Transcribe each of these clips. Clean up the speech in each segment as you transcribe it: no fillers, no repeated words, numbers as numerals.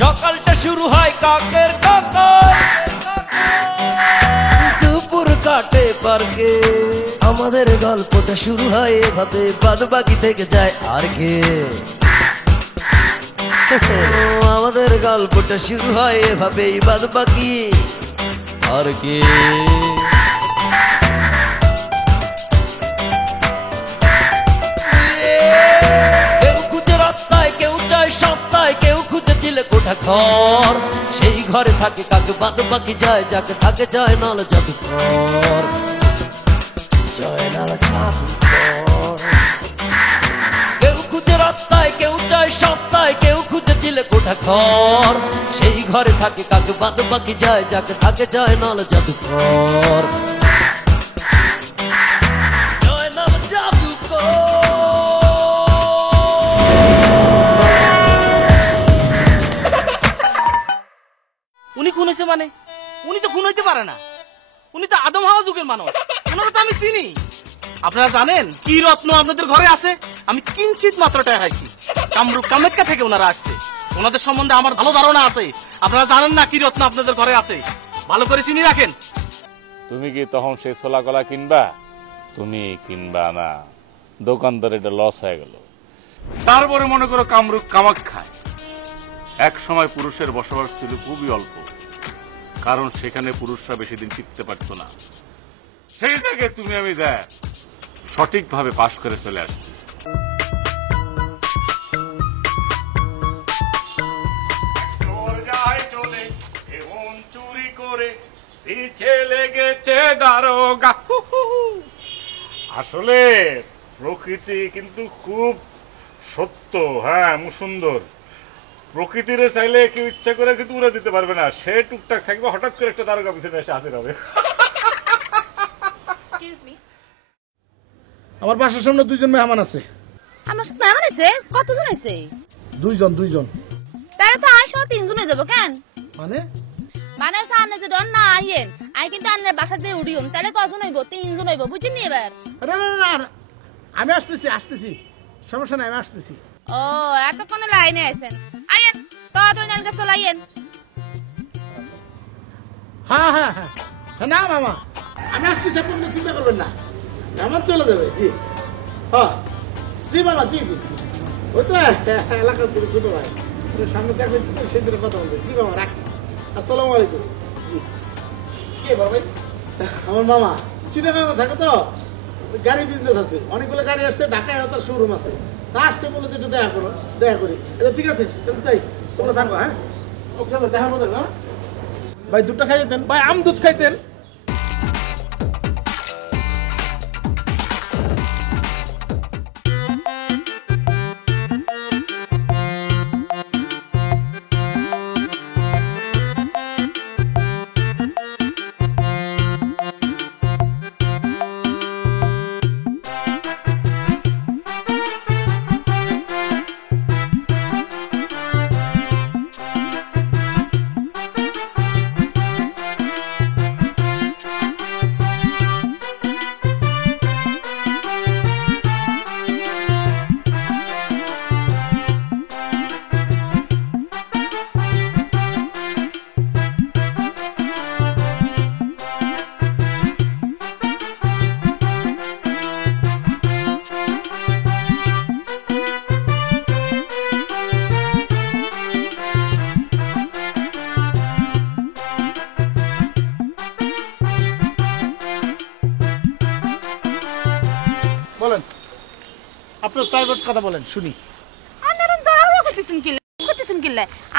সকালটা শুরু হয় কাকের কাকার, দুপুর কাটে পার্কে। আমাদের গল্পটা শুরু হয় এভাবে, বাদ বাকি থেকে যায় আর কে। আমাদের গল্পটা শুরু হয় এভাবেই, বাদ বাকি আর কে। কেউ খুঁজে রাস্তায়, কেউ চায় সস্তায়, কেউ খুঁজে চিলে কোঠা ঘর। সেই ঘরে থাকে কাকে, বাদ বাকি যায় যাকে, থাকে যায় নাল জাদুকর, জয় নাল জাদুকর। কেউ খুঁজে রাস্তায়, কেউ চায় সস্তায়, কেউ খুঁজে চিলে কোঠা ঘর। সেই ঘরে থাকে কাকে, বাদ বাকি যায় যাকে, থাকে যায় নাল জাদুকর, জয় নাল জাদুকর। উনি খুন হয়েছে মানে? উনি তো খুন হইতে পারে না, উনি তো আদম হাওয়া যুগের মানুষ, ওনাকে তো আমি চিনি। আপনারা জানেন কি রত্ন আপনাদের ঘরে আছে? আমি কিঞ্চিত মাত্রাটা খাইছি, কামরূপ কামাখ্যা থেকে ওনারা আসছে, ওনাদের সম্বন্ধে আমার ভালো ধারণা আছে। আপনারা জানেন না কি রত্ন আপনাদের ঘরে আছে? ভালো করে চিনি রাখেন। তুমি কি তখন সেই ছোলা কলা কিনবা? তুমি কিনবা না, দোকানদার এটা লস হয়ে গেল। তারপরে মনে করো কামরূপ কামাখ্যায় এক সময় পুরুষের বসবাস ছিল খুবই অল্প, কারণ সেখানে পুরুষরা বেশি দিন টিকতে পারতো না। সেই জায়গায় তুমি আমি দেখ সঠিকভাবে পাশ করে চলে আসছি। চলে এমন চুরি করে পিছে লেগেছে দারোগা। আসলে প্রকৃতি কিন্তু খুব সত্য, হ্যাঁ সুন্দর। প্রকৃতিরে চাইলে কেউ ইচ্ছা করে কিন্তু উড়ে দিতে পারবে না, সে টুকটাক থাকবে, হঠাৎ করে একটা দারোগা পিছনে এসে হাজির হবে। আমার বাসার সামনে দুইজন মেহমান আছে। আমার সাথে মেহমান আছে? কতজন আছে? দুইজন। তারা তো আইসো তিনজন হয়ে যাবো কেন? মানে সামনে যে দন না আইয়েন, আই কিন্তু আন্নার বাসা যে উড়িয়ম, তাহলে কজন হইব? তিনজন হইব, বুঝছেন নি এবার? না, আমি আসতেছি, সমস্যা নাই, আমি আসতেছি। ও এতক্ষণে লাইনে আইছেন, আইয়েন তাড়াতাড়ি নাল গাছ লাইয়েন। হ্যাঁ, না মামা আমি আসতেছি, আপনি চিন্তা করবেন না, আমার চলে যাবে। জি হ্যাঁ, জি মামা, জি ওই তো এলাকার থেকে ছোট ভাই, সামনে দেখা হয়েছে তো, সেদিনে কথা বলবে। জি মামা রাখি, আসসালামু আলাইকুম। জি কে ভাই? আমার মামা চিটাগাঙ্গে থাকে তো, গাড়ি বিজনেস আছে, অনেকগুলো গাড়ি আসছে, ঢাকায় তার শোরুম আছে, তা আসছে বলে একটু দেখা করি। ঠিক আছে তাই তোমরা থাকো। হ্যাঁ ওকে, দেখা হবে না ভাই, দুধটা খাইতেন ভাই, আম দুধ খাইতেন। বলেন, আপনার প্রাইভেট কথা বলেন শুনি।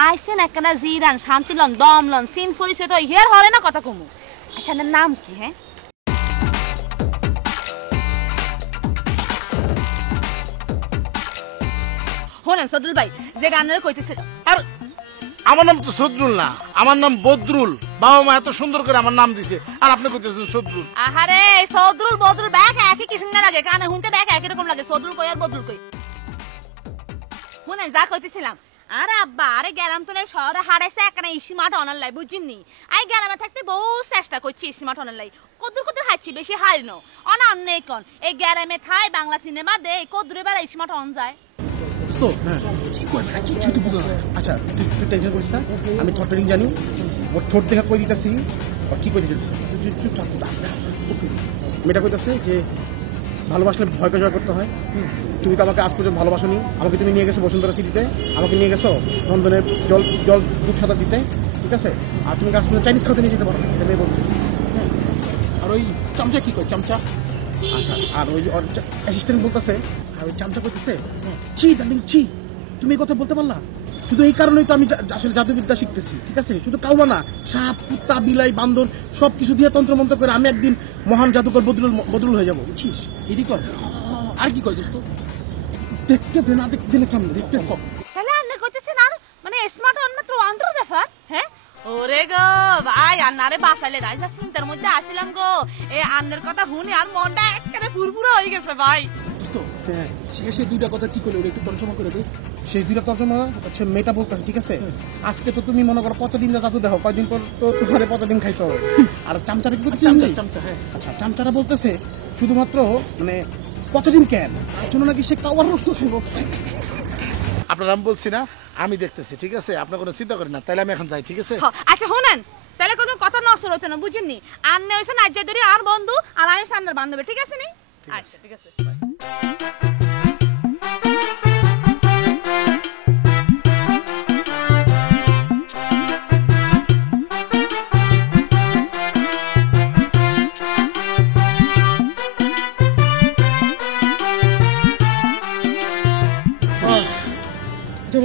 আইসেন একখানা জিরান শান্তি লন, দম লন, সিন পরিচয় তো হিয়ার হলে না কথা কমু। আচ্ছা আপনার নাম কি? হ্যাঁ শোনেন সদরুল ভাই, যে গানের কইতেছে, আর আমার নাম তো সদরুল না, আমার নাম বদরুল। বাবা মা এত সুন্দর করে আমার নাম দিছে, আর আপনি কইতেছেন সদরুল। আহারে সদরুল বদরুল ব্যাগ একই কিছু না লাগে, কানে শুনতে ব্যাগ একই রকম লাগে, সদরুল কই আর বদরুল কই। শুনেন যা কইতেছিলাম, আরে আব্বা, আরে গেলাম তো শহরে হারাইছে একখানা ইসি মাঠ অনার লাই, বুঝিনি? আই গ্রামে থাকতে বহু চেষ্টা করছি ইসি মাঠ অনার লাই, কদুর কদুর হাইছি, বেশি হারি ন অনা নেই কন। এই গ্রামে থাই বাংলা সিনেমা দে, কদুরে বেড়া ইসি মাঠ অন যায়। দোস্ত কি কই না কিছু তো বুঝো না। আচ্ছা তুই টেনশন করিস না, আমি ঠোঁট ট্রেনিং জানি, ওর ঠোঁট দেখা কই দিতেছি, ওর কি কই দিতেছে চুপচাপ আস্তে আস্তে আস্তে। মেয়েটা কইতাছে যে ভালোবাসলে ভয়কে জয় করতে হয়। তুমি তো আমাকে আজ পর্যন্ত ভালোবাসোনি, আমাকে তুমি নিয়ে গেছো বসুন্ধরা সিটিতে, আমাকে নিয়ে গেছো নন্দনের জল জল দুধসাদা দিতে, ঠিক আছে? আর তুমি আজ পর্যন্ত চাইনিজ খাওয়াতে নিয়ে যেতে পারো, এটা মেয়ে বলতেছে। আর ওই চামচা কি কয় চামচা? আচ্ছা, আর ওই অ্যাসিস্ট্যান্ট বলতেছে, আর ওই চামচা করতেছে ছি ডার্লিং ছি, তুমি এই কথা বলতে পারলা? শুধু এই কারণেই তো আমি আসলে জাদুবিদ্যা শিখতেছি, ঠিক আছে? শুধু কাউবা না, সাপ কুত্তা বিলাই বান্দর সব কিছু দিয়ে তন্ত্রমন্ত্র করে আমি একদিন মহান জাদুকর বদরুল হয়ে যাবো, বুঝছিস? এটি কর। আর কি কয় দোস্ত? দেখতে দে না, দেখতে দিলে কেমন দেখতে কর। তাহলে আন্নে কইতেছেন আর মানে স্মার্ট অনমাত্র ওয়ান্ডার ব্যাপার, হ্যাঁ? ওরে গো ভাই, আন্নারে বাসাইলে নাই যা চিন্তার মধ্যে আসিলাম গো, এই আন্নের কথা শুনি আর মনটা একেবারে ফুরফুরা হয়ে গেছে ভাই। দোস্ত শেষে দুইটা কথা কি করলে একটু তর্জমা করে দে। শেষ দুইটা তর্জমা হচ্ছে মেয়েটা বলতেছে, ঠিক আছে? আজকে তো তুমি মনে করো 5 দিন জাদু দেখো, কয়দিন পর তো তোমার 5 দিন খাইতে হবে। আর চামচারা কি করতেছে? চামচা, হ্যাঁ। আচ্ছা, চামচারা বলতেছে শুধুমাত্র মানে 5 দিন কেন, তার জন্য নাকি সে কাওয়ার রোস্ট খাইব। আপনার আমি বলছি না, আমি দেখতেছি, ঠিক আছে? আপনার কোনো চিন্তা করেন না, তাহলে আমি এখন যাই, ঠিক আছে? আচ্ছা শুনেন, তাহলে কোনো কথা নষ্ট হতো না, বুঝেননি? আন্নে হয়েছেন আজ্জাদুরি আর বন্ধু, আর আমি সান্নার বান্ধবী, ঠিক আছে নি? আচ্ছা ঠিক আছে।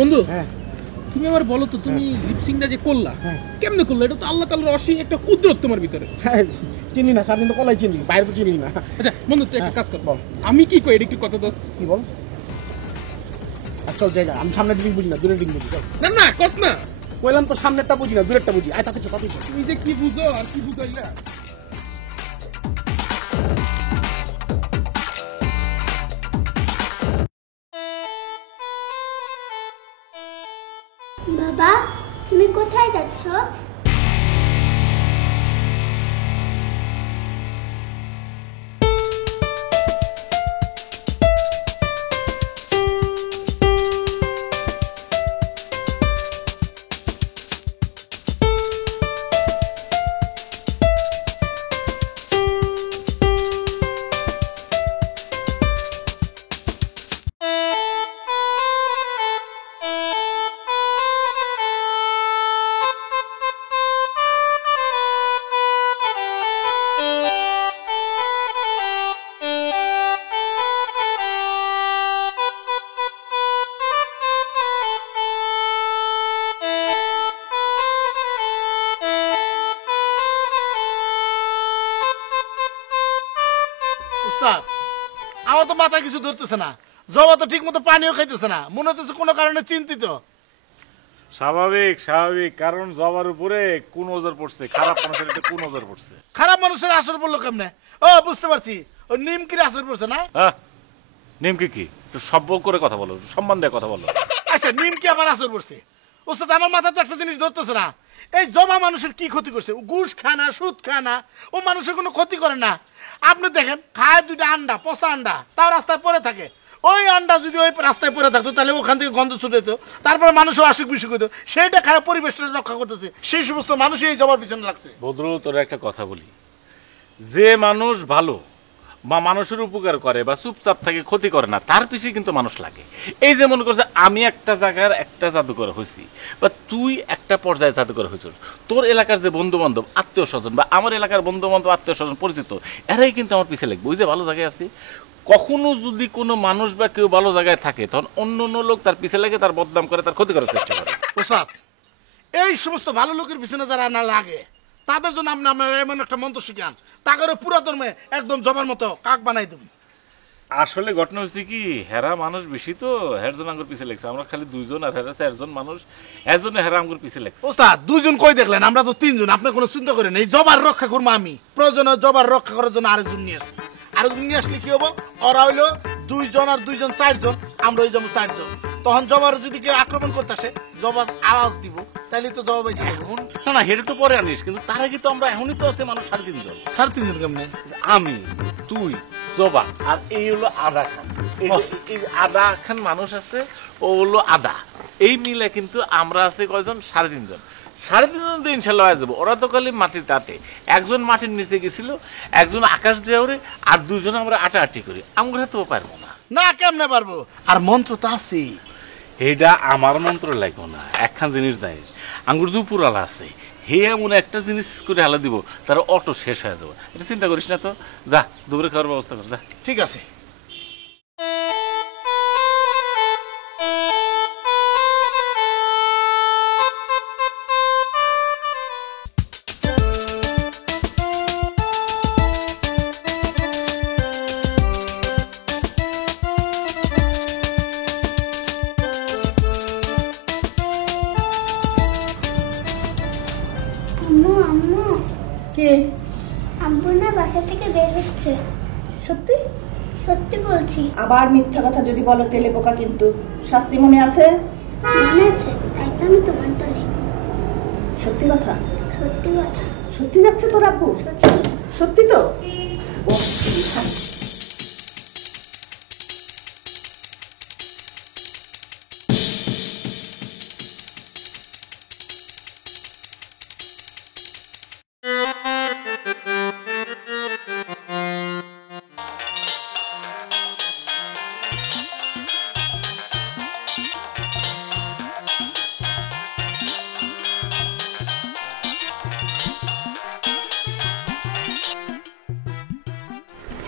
বন্ধু, হ্যাঁ তুমি আমার বলো তো, তুমি লিপসিংটা যে করলা, হ্যাঁ। কেমনে করলা? এটা তো আল্লাহ তাআলার অসীম একটা কুদরত তোমার ভিতরে। হ্যাঁ, চিনি না সারাদিন তো কলাই চিনি, বাইরে তো চিনি না। আচ্ছা বন্ধু, তুই একটা কাজ কর, বল। আমি কি কই, এটা একটু কথা দোস। কি বল? আর চল জায়গা, আমি সামনের দিক বুঝি না, দূরের দিক বুঝি। চল, না না কস না, বললাম তো সামনেরটা বুঝি না, দূরেরটা বুঝি। আয় তাতে চল, তাতে চল। তুমি যে কি বুঝো আর কি বুঝাইলা। বাবা, তুমি কোথায় যাচ্ছ? উস্তাদ, আমার তো মাথা কিছু ধরতেছে না, জবা তো ঠিক মতো পানিও খাইতেছে না, মনে হচ্ছে কোনো কারণে চিন্তিত। স্বাভাবিক স্বাভাবিক, কারণ জবার উপরে কোন নজর পড়ছে, খারাপ মানুষের একটা কোন নজর পড়ছে। খারাপ মানুষের আসর পড়লো কেমনে? ও বুঝতে পারছি, ওই নিমকির আসর পড়ছে না? হ্যাঁ, নিমকি কি? একটু সভ্য করে কথা বলো, সম্মান দিয়ে কথা বলো। আচ্ছা, নিমকি আবার আসর পড়ছে। উস্তাদ, আমার মাথা তো একটা জিনিস ধরতেছে না, এই জবা মানুষের কি ক্ষতি করছে? ঘুষ খায় না, সুদ খায় না, ও মানুষের কোনো ক্ষতি করে না। আপনি দেখেন, খায় 2টা আন্ডা, পচা আন্ডা, তাও রাস্তায় পড়ে থাকে। ওই আন্ডা যদি ওই রাস্তায় পড়ে থাকতো তাহলে ওখান থেকে গন্ধ ছুটে যেত, তারপরে মানুষও অসুখ বিসুখ হতো, সেইটা খায় পরিবেশটা রক্ষা করতেছে। সেই সমস্ত মানুষই এই জবার পিছনে লাগছে। বদরুল, তোর একটা কথা বলি, যে মানুষ ভালো বা মানুষের উপকার করে বা চুপচাপ থাকে, ক্ষতি করে না, তার পিছিয়ে কিন্তু মানুষ লাগে। এই যে মনে করছে আমি একটা জায়গার একটা জাদুকর হয়েছি বা তুই একটা পর্যায়ে জাদুকর হয়েছিস, তোর এলাকার যে বন্ধু বান্ধব আত্মীয় স্বজন বা আমার এলাকার বন্ধু বান্ধব আত্মীয় স্বজন পরিচিত, এরাই কিন্তু আমার পিছিয়ে লাগবে। ওই যে ভালো জায়গায় আছি, কখনো যদি কোনো মানুষ বা কেউ ভালো জায়গায় থাকে, তখন অন্য অন্য লোক তার পিছিয়ে লাগে, তার বদনাম করে, তার ক্ষতি করার চেষ্টা করে। উস্তাদ, এই সমস্ত ভালো লোকের পিছনে যারা না লাগে, তাদের জন্য আপনি আপনার এমন একটা মন্ত্র শিখান, তাকে পুরা ধর্মে একদম জবার মতো কাক বানাই দেবেন। আসলে ঘটনা হচ্ছে কি, হেরা মানুষ বেশি তো, হেরজন আঙ্গুর পিছিয়ে লাগছে। আমরা খালি 2 জন আর হেরা 4 জন মানুষ, এজন্য হেরা আঙ্গুর পিছিয়ে লাগছে। ওস্তাদ, 2 জন কই দেখলেন? আমরা তো 3 জন। আপনি কোনো চিন্তা করেন, এই জবার রক্ষা করবো আমি। প্রয়োজনে জবার রক্ষা করার জন্য আরেকজন নিয়ে আসবো। আরেকজন নিয়ে আসলে কি হবো? ওরা হইলো 2 জন আর 2 জন 4 জন, আমরা হয়ে যাবো 4 জন। তখন জবার যদি কেউ আক্রমণ করতে আসে, জবার আওয়াজ দিব, তাহলে তো জবা পাইছে। এখন না না, হেরে তো পরে আনিস, কিন্তু তার আগে তো আমরা এখনই তো আছে মানুষ 3.5 জন। 3.5 জন কেমনে? আমি, তুই, জবা আর এই হলো আধা খান। এই আদা খান মানুষ আছে, ও হলো আদা। এই মিলে কিন্তু আমরা আছি কয়জন? 3.5 জন। 3.5 জন তো ইনশাল্লাহ হয়ে যাবো। ওরা তো খালি মাটির তাতে, একজন মাটির নিচে গেছিল, একজন আকাশ দিয়ে ওরে, আর 2 জন আমরা আটাআটি করি। আমরা তো পারবো না। না কেমনে পারবো, আর মন্ত্র তো আছে। এইটা আমার মন্ত্র লাগবো না, একখান জিনিস দেয় আঙ্গুর জুপুরালা আছে, হে এমন একটা জিনিস করে হেলা দিব তার অটো শেষ হয়ে যাবো। এটা চিন্তা করিস না তো, যা দুপুরে খাওয়ার ব্যবস্থা কর যা। ঠিক আছে। আম্মু আম্মু কে? আব্বু না বাসা থেকে বের হচ্ছে। সত্যি? সত্যি বলছি। আবার মিথ্যা কথা যদি বলো তেলে পোকা কিন্তু শাস্তি মনে আছে? মনে আছে, তাই তো আমি তোমার দলে। সত্যি কথা? সত্যি কথা। সত্যি যাচ্ছে তোর আব্বু? সত্যি। সত্যি তো?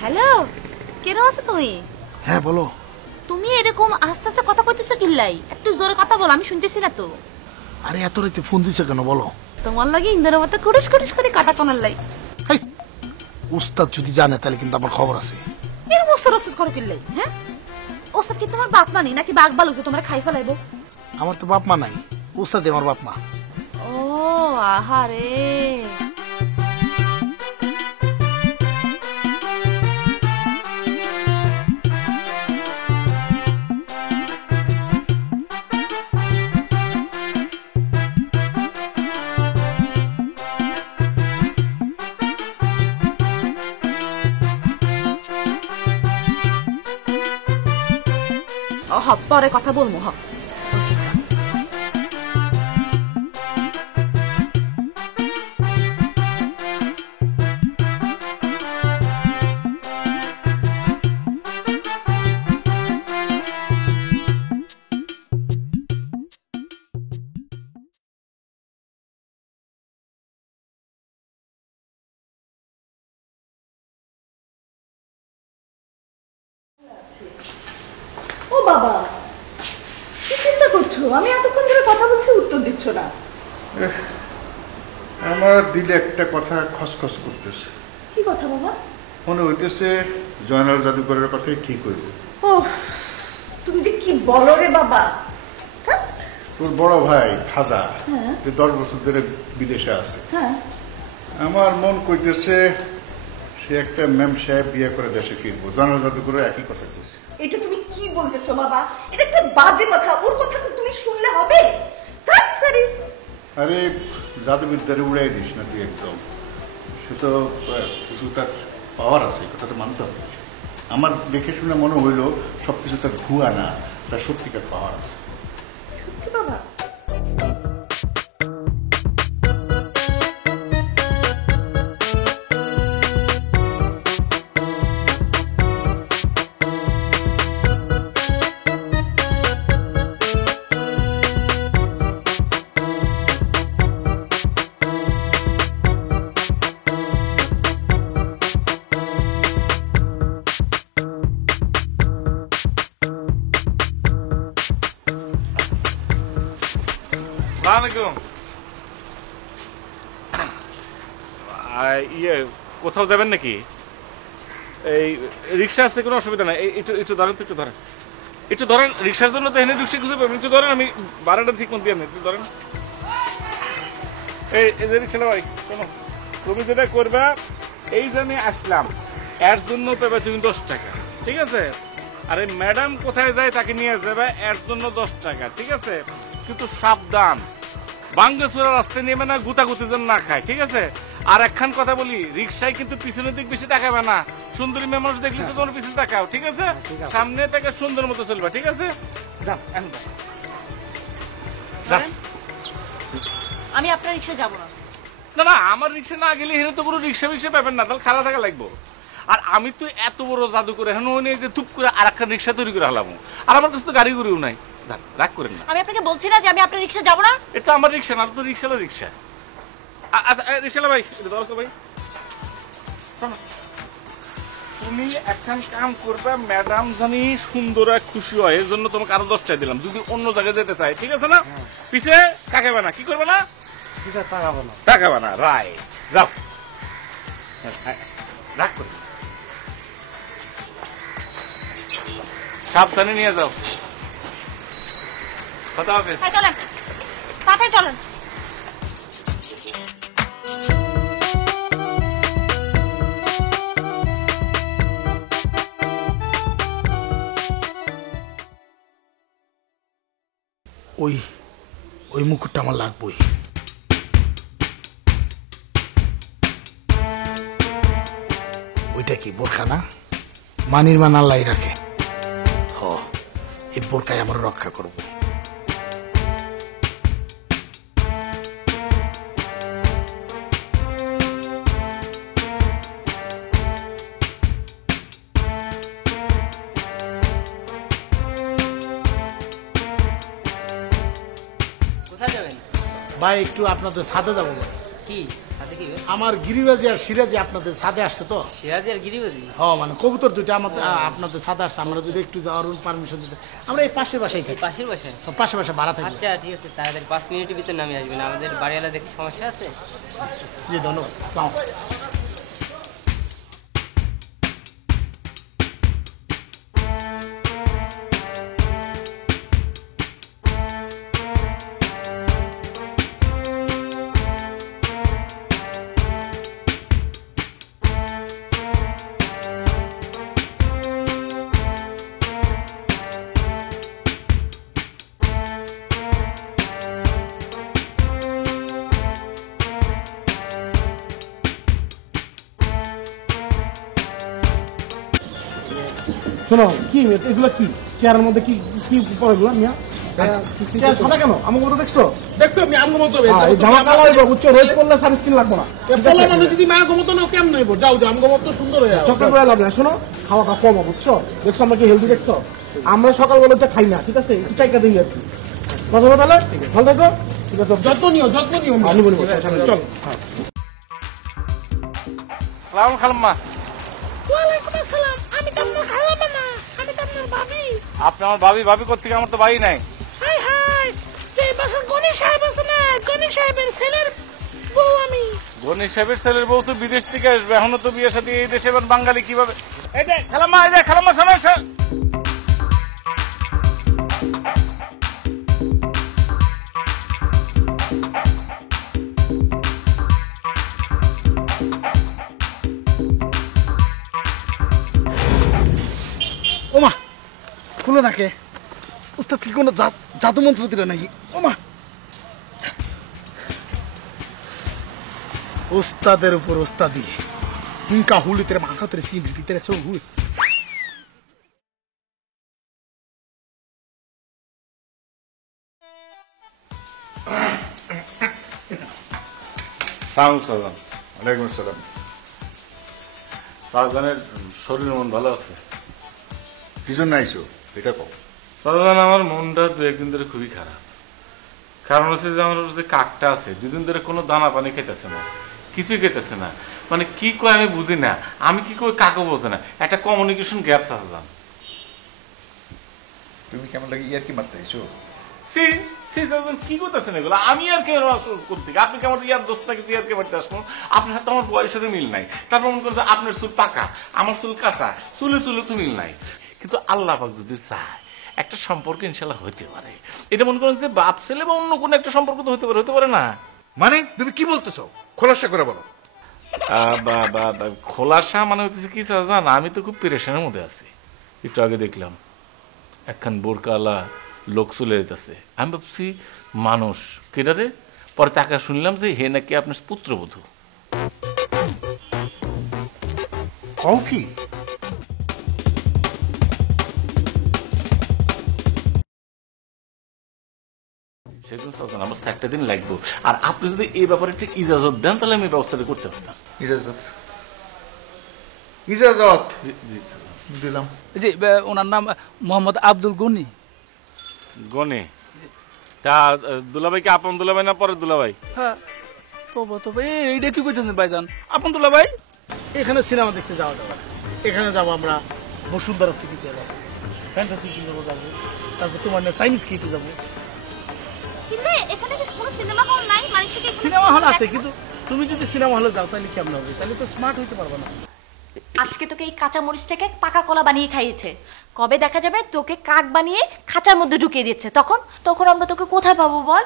হ্যালো, কেন আছো তুমি? হ্যাঁ বলো। তুমি এরকম আস্তে আস্তে কথা কইতেছো কিল্লাই? একটু জোরে কথা বলো, আমি শুনতেছি না তো। আরে এত রাতে ফোন দিছে কেন বলো? তোমার লাগে ইন্দ্রের মতো কুড়িস কুড়িস করে কাটা কোনার লাই। হাই, উস্তাদ যদি জানে তাহলে কিন্তু আমার খবর আছে। এর মস্তর ওষুধ করো কিল্লাই, হ্যাঁ? ওষুধ কি তোমার বাপ মানি নাকি বাঘ বালুছে তোমরা খাই ফেলাইবো? আমার তো বাপ মা নাই, উস্তাদ আমার বাপ মা। ও আহারে, পরে কথা বলবো। ও বাবা, কি চিন্তা করছো? আমি এতক্ষণ ধরে কথা বলছি, উত্তর দিচ্ছ না। আমার দিলে একটা কথা খসখস করতেছে। কি কথা বাবা? মনে হইতেছে জয়নাল জাদুঘরের কথাই ঠিক হইব। ও, তুমি যে কি বলো রে বাবা। হ্যাঁ? তোর বড় ভাই খাজা, হ্যাঁ। যে 10 বছর ধরে বিদেশে আছে, হ্যাঁ, আমার মন কইতেছে সে একটা ম্যাম সাহেব বিয়ে করে দেশে ফিরবো। জয়নাল জাদুঘরে একই কথা কইছে। এটা তুমি কি বলতেছো বাবা? এটা একটা বাজে কথা। ওর কথা তুমি শুনলে হবে? তাড়াতাড়ি। আরে জাদুবিদ্যারে উড়াই দিস না তুই একদম। সে তো কিছু তার পাওয়ার আছে, কথা তো মানতে হবে। আমার দেখে শুনে মনে হইলো সবকিছু তার ভুয়া না, তার সত্যিকার পাওয়ার আছে। সত্যি বাবা? ইয়ে কোথাও যাবেন নাকি? এই রিক্সা আছে, কোনো অসুবিধা নাই। একটু একটু ধরেন তো, একটু ধরেন, একটু ধরেন। রিক্সার জন্য তো এখানে রিক্সা খুঁজে পাবেন। একটু ধরেন, আমি ভাড়াটা ঠিক মতো দিয়ে আনি। একটু ধরেন। এই যে রিক্সাটা ভাই, শোনো, তুমি যেটা করবা, এই যে আমি আসলাম এর জন্য পাবে তুমি 10 টাকা, ঠিক আছে? আরে ম্যাডাম কোথায় যায় তাকে নিয়ে যাবে, এর জন্য 10 টাকা, ঠিক আছে? কিন্তু সাবধান, বাঙ্গেশ্বরের রাস্তায় নেমে না গুতাগুতি যেন না খায়, ঠিক আছে? আর একখান কথা বলি, রিক্সায় কিন্তু পিছনের দিক বেশি তাকাবে না। সুন্দরী মেয়ে মানুষ দেখলে তো তোমার পিছনে তাকাও, ঠিক আছে? সামনে থেকে সুন্দর মতো চলবে, ঠিক আছে? যাও এখন যাও। যাও। আমি আপনার রিক্সা যাব না। না না, আমার রিক্সা না গেলে এখানে তো কোনো রিক্সা ফিক্সা পাবেন না, তাহলে খারাপ থাকা লাগবো। আর আমি তো এত বড় জাদু করে এখন ওই যে থুপ করে আর একটা রিক্সা তৈরি করে হলাম, আর আমার কাছে তো গাড়ি গড়িও নাই। যান, রাগ করেন না। আমি আপনাকে বলছি না যে আমি আপনার রিক্সা যাব না। এটা আমার রিক্সা না, তো রিক্সালা রিক্সা। আচ্ছা রিক্সালা ভাই, এটা দরকার ভাই, শোনো, তুমি একখান কাম করবে, ম্যাডাম জানি সুন্দর আর খুশি হয়, এর জন্য তোমাকে আরো 10 টাকা দিলাম। যদি অন্য জায়গায় যেতে চাই, ঠিক আছে না? পিছে তাকাবে না, কি করবে না? তাকাবে না, রাই যাও। রাগ করে সাবধানে নিয়ে যাও। কথা হবে। চলেন, তাড়াতাড়ি চলেন। ওই মুকুটটা আমার লাগবেই। ওইটা কি বোরখা না? মানির মান আল্লাহ রাখে। এই বোরকায় আমার রক্ষা করব। কোথায় যাবেন ভাই একটু আপনাদের ছাদে যাবো ভাই। কি সাথে কি আমার গিরিবাজি আর সিরাজি আপনাদের ছাদে আসছে তো। সিরাজি আর গিরিবাজি? মানে কবুতর দুইটা আমাদের আপনাদের ছাদে আসছে। আমরা যদি একটু যাওয়ার পারমিশন দিতে, আমরা এই পাশের বাসায় থাকি। পাশের বাসায়? পাশে বাসা ভাড়া থাকি। আচ্ছা ঠিক আছে, তাড়াতাড়ি 5 মিনিটের ভিতর নামে আসবেন। আমাদের বাড়িওয়ালা দেখি সমস্যা আছে। জি ধন্যবাদ। আসসালামু আলাইকুম। শোনো, কি এগুলো কি চেয়ারের মধ্যে কি কি পড়েগুলো মিয়া? সাদা কেন? আমার মতো দেখছো? দেখছো আমি আমগো মতো জামা কালো হইব, বুঝছো? রোজ করলে সানস্ক্রিন লাগবো না। বলে মানে যদি মায়া গমতো না কেমন হইব? যাও যাও আমগো মতো সুন্দর হয়ে যাও। চক্কর করে লাভ না। শোনো, খাওয়াটা কম, বুঝছো? দেখছো আমরা কি হেলদি দেখছো? আমরা সকালবেলা খাই না, ঠিক আছে? একটু চাইকা দিই আর কি। কথা তাহলে ভালো থাকো, ঠিক আছে? যত্ন নিও, যত্ন নিও। আমি বলবো চল। সালাম খালাম্মা। ওয়ালাইকুম আসসালাম। আমি তো আপনার খালাম্মা না, আমি তো আপনার ভাবি। আপনি আমার ভাবি? ভাবি কোত্থেকে? আমার তো ভাই নাই। হাই হাই, এই বাসার গণি সাহেব আছে না, গণি সাহেবের ছেলের বউ আমি। গনি সাহেবের ছেলের বউ তো বিদেশ থেকে আসবে, এখনো তো বিয়ে সাথে এই দেশে এবার বাঙালি কিভাবে? এই যে খালাম্মা, এই যে খালাম্মা, শোনো। ওমা, খুলো নাকে। উস্তাদ কি কোনো জাদু মন্ত্র দিল নাকি? ওমা, উস্তাদের উপর উস্তাদি। হুঙ্কা হুলি তেরে মাখা তেরে সিমরি ভিতরে সব হুই। ওয়ালাইকুম আসসালাম। শাহজাহানের শরীর মন ভালো আছে? কি জন্য আইসো এটা কও। শাহজাহান, আমার মনটা 2 একদিন ধরে খুবই খারাপ। কারণ হচ্ছে যে আমার যে কাকটা আছে 2 দিন ধরে কোনো দানা পানি খেতেছে না, কিছুই খেতেছে না। মানে কি কয় আমি বুঝি না, আমি কি কই কাকও বোঝে না। একটা কমিউনিকেশন গ্যাপস আছে। জান, তুমি কেমন লাগে ইয়ার কি মারতে আইসো? কি করতেছেন এগুলো? আমি আর কে করতে? আপনি কেমন ইয়ার দোস্ত নাকি ইয়ার কে মারতে আসবো? আপনার সাথে আমার বয়সের মিল নাই। তারপর মনে করছে আপনার চুল পাকা, আমার চুল কাঁচা, চুলে চুলে তো মিল নাই। কিন্তু আল্লাহ পাক যদি চায় একটা সম্পর্ক ইনশাল্লাহ হইতে পারে। এটা মনে করেন যে বাপ ছেলে বা অন্য কোনো একটা সম্পর্ক তো হতে পারে না। মানে তুমি কি বলতেছো? খোলাসা করে বলো। খোলাসা মানে হচ্ছে কি জান, আমি তো খুব পেরেশানের মধ্যে আছি। একটু আগে দেখলাম একখান বোরকালা লোক চলে যেতেছে। আমি ভাবছি মানুষ কেডারে পরে তাকে শুনলাম যে হে নাকি আপনার পুত্রবধূ। কও কি? সেজন্য চাচা আমার 4টা দিন লাগবে, আর আপনি যদি এই ব্যাপারে একটু ইজাজত দেন তাহলে আমি ব্যবস্থাটা করতে পারতাম। ইজাজত ইজাজত জি জি স্যার। দিলাম। জি ওনার নাম মোহাম্মদ আব্দুল গনি। গনে তা দুলাভাইকে আপন দুলাভাই না পরে দুলাভাই? হ্যাঁ তবে তবে এইটা কি কইতেছেন ভাইজান? আপন দুলা ভাই এখানে সিনেমা দেখতে যাওয়া যাবে না। এখানে যাবো আমরা বসুন্ধরা সিটিতে যাবো, ফ্যান্টাসি কিনবো যাবো, তারপর তোমার না চাইনিজ খেতে যাবো। কিন্তু এখানে কি কোনো সিনেমা হল নাই? মানুষকে কি সিনেমা হল আছে, কিন্তু তুমি যদি সিনেমা হলে যাও তাহলে কেমন হবে? তাহলে তো স্মার্ট হইতে পারবে না। আজকে তোকে এই কাঁচা মরিচটাকে পাকা কলা বানিয়ে খাইয়েছে, কবে দেখা যাবে তোকে কাক বানিয়ে খাঁচার মধ্যে ঢুকিয়ে দিচ্ছে, তখন তখন আমরা তোকে কোথায় পাবো বল?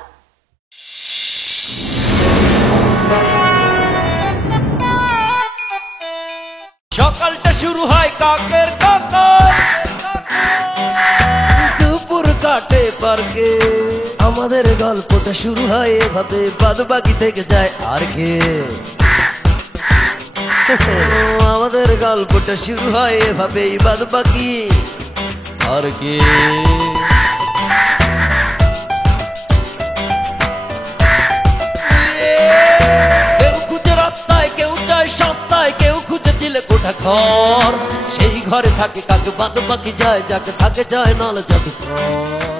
সকালটা শুরু হয় কাকের কাকার, দুপুর কাটে পার্কে, আমাদের গল্পটা শুরু হয় এভাবে, বাদ বাকি থেকে যায় আর কে। আমাদের গল্পটা শুরু হয় এভাবেই, বাদ বাকি আর কে। কেউ খুঁজে রাস্তায়, কেউ চায় সস্তায়, কেউ খুঁজে চিলে কোঠা ঘর, সেই ঘরে থাকে কাক, বাদ বাকি যায় যাকে থাকে যায় নাল জাদুঘর।